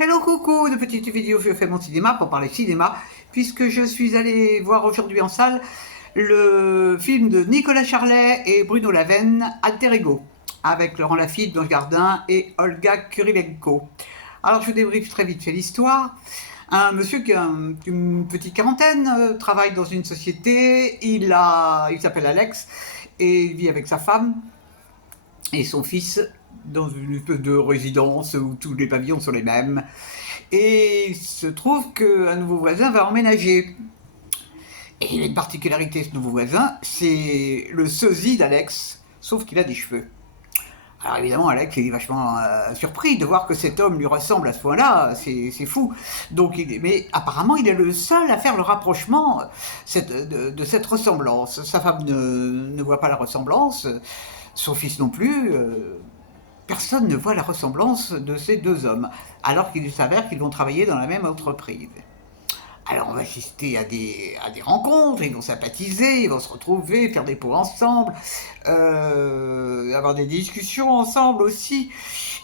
Hello coucou, de petite vidéo, je fais mon cinéma pour parler cinéma, puisque je suis allé voir aujourd'hui en salle le film de Nicolas Charlet et Bruno Lavenne, Alter Ego, avec Laurent Lafitte, Blanche Gardin et Olga Kurilenko. Alors je vous débriefe très vite fait l'histoire. Un monsieur qui a une petite quarantaine, travaille dans une société, il s'appelle Alex et il vit avec sa femme et son fils dans une espèce de résidence où tous les pavillons sont les mêmes. Et il se trouve qu'un nouveau voisin va emménager. Et il a une particularité, ce nouveau voisin, c'est le sosie d'Alex, sauf qu'il a des cheveux. Alors évidemment, Alex il est vachement surpris de voir que cet homme lui ressemble à ce point-là, c'est fou. Mais apparemment, il est le seul à faire le rapprochement de cette ressemblance. Sa femme ne voit pas la ressemblance, son fils non plus. Personne ne voit la ressemblance de ces deux hommes, alors qu'il s'avère qu'ils vont travailler dans la même entreprise. Alors on va assister à des rencontres, ils vont sympathiser, ils vont se retrouver, faire des pots ensemble, avoir des discussions ensemble aussi.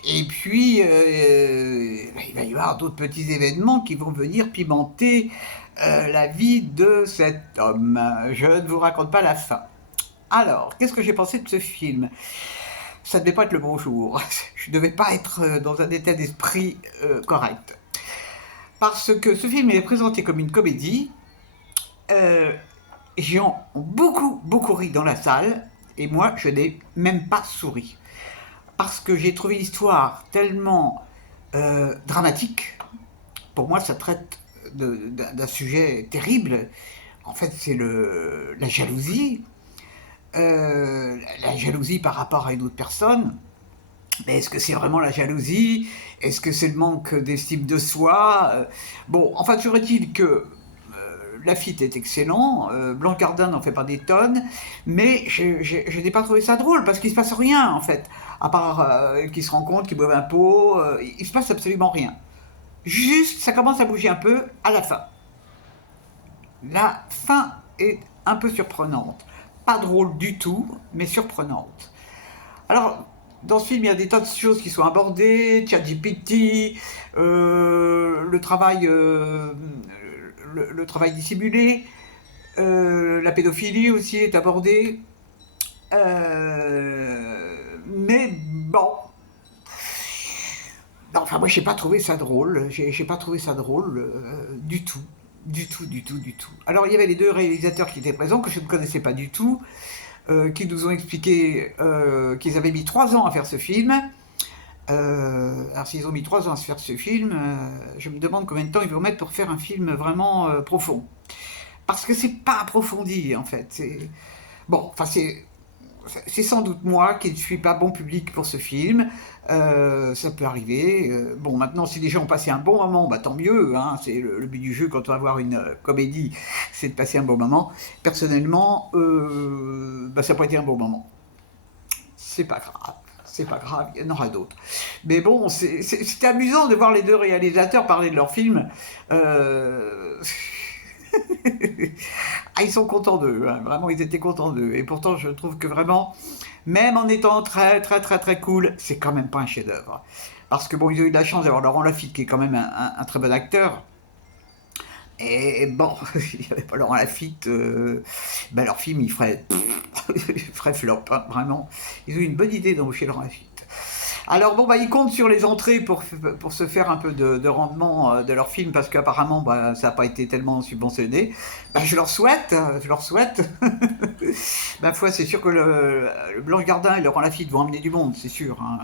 Et puis il va y avoir d'autres petits événements qui vont venir pimenter la vie de cet homme. Je ne vous raconte pas la fin. Alors, qu'est-ce que j'ai pensé de ce film ? Ça ne devait pas être le bon jour. Je ne devais pas être dans un état d'esprit correct. Parce que ce film est présenté comme une comédie. Les gens ont beaucoup ri dans la salle. Et moi, je n'ai même pas souri. Parce que j'ai trouvé l'histoire tellement dramatique. Pour moi, ça traite d'un sujet terrible. En fait, c'est la jalousie. La jalousie par rapport à une autre personne. Mais est-ce que c'est vraiment la jalousie? Est-ce que c'est le manque d'estime de soi? Bon, enfin, toujours est-il que Lafitte est excellent, Blanche Gardin n'en fait pas des tonnes, mais je n'ai pas trouvé ça drôle, parce qu'il ne se passe rien, en fait, à part qu'ils se rencontrent, qu'ils boivent un pot, il ne se passe absolument rien. Juste, ça commence à bouger un peu à la fin. La fin est un peu surprenante. Pas drôle du tout, mais surprenante. Alors, dans ce film, il y a des tas de choses qui sont abordées, ChatGPT, le travail dissimulé, la pédophilie aussi est abordée. Mais bon, non, enfin moi j'ai pas trouvé ça drôle, j'ai pas trouvé ça drôle du tout. Du tout. Alors il y avait les deux réalisateurs qui étaient présents, que je ne connaissais pas du tout, qui nous ont expliqué qu'ils avaient mis 3 ans à faire ce film. Alors s'ils ont mis 3 ans à se faire ce film, je me demande combien de temps ils vont mettre pour faire un film vraiment profond. Parce que c'est pas approfondi en fait. Bon, enfin c'est sans doute moi qui ne suis pas bon public pour ce film. Ça peut arriver. Bon, maintenant, si les gens ont passé un bon moment, bah, tant mieux. Hein, c'est le but du jeu quand on va voir une comédie, c'est de passer un bon moment. Personnellement, bah, ça n'a pas été un bon moment. C'est pas grave. C'est pas grave, il y en aura d'autres. Mais bon, c'était amusant de voir les deux réalisateurs parler de leur film. Ah, ils sont contents d'eux, hein. Vraiment, ils étaient contents d'eux. Et pourtant, je trouve que vraiment, même en étant très cool, c'est quand même pas un chef-d'œuvre. Parce que bon, ils ont eu de la chance d'avoir Laurent Lafitte, qui est quand même un très bon acteur. Et bon, il n'y avait pas Laurent Lafitte, ben leur film, il ferait, il ferait flop, hein, vraiment. Ils ont eu une bonne idée d'embaucher Laurent Lafitte. Alors bon, bah, ils comptent sur les entrées pour se faire un peu de rendement de leur film, parce qu'apparemment bah, ça n'a pas été tellement subventionné. Bah, je leur souhaite. Ma foi, c'est sûr que le Blanche Gardin et Laurent Lafitte vont amener du monde, c'est sûr. Hein.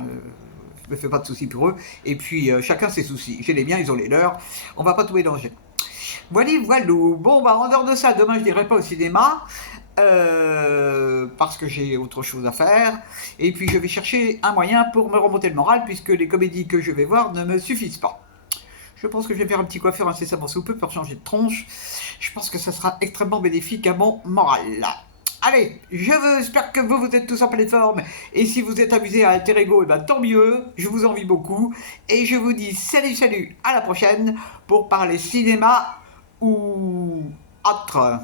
Je me fais pas de soucis pour eux. Et puis chacun ses soucis. J'ai les miens, ils ont les leurs. On va pas tout mélanger. Voilà. Bon, bah en dehors de ça, demain je n'irai pas au cinéma. Parce que j'ai autre chose à faire. Et puis je vais chercher un moyen pour me remonter le moral, puisque les comédies que je vais voir ne me suffisent pas. Je pense que je vais faire un petit coiffeur incessamment sous peu pour changer de tronche. Je pense que ça sera extrêmement bénéfique à mon moral. Allez, j'espère que vous êtes tous en pleine forme. Et si vous êtes amusés à Alter Ego, et ben tant mieux. Je vous envie beaucoup. Et je vous dis salut, à la prochaine pour parler cinéma ou autre.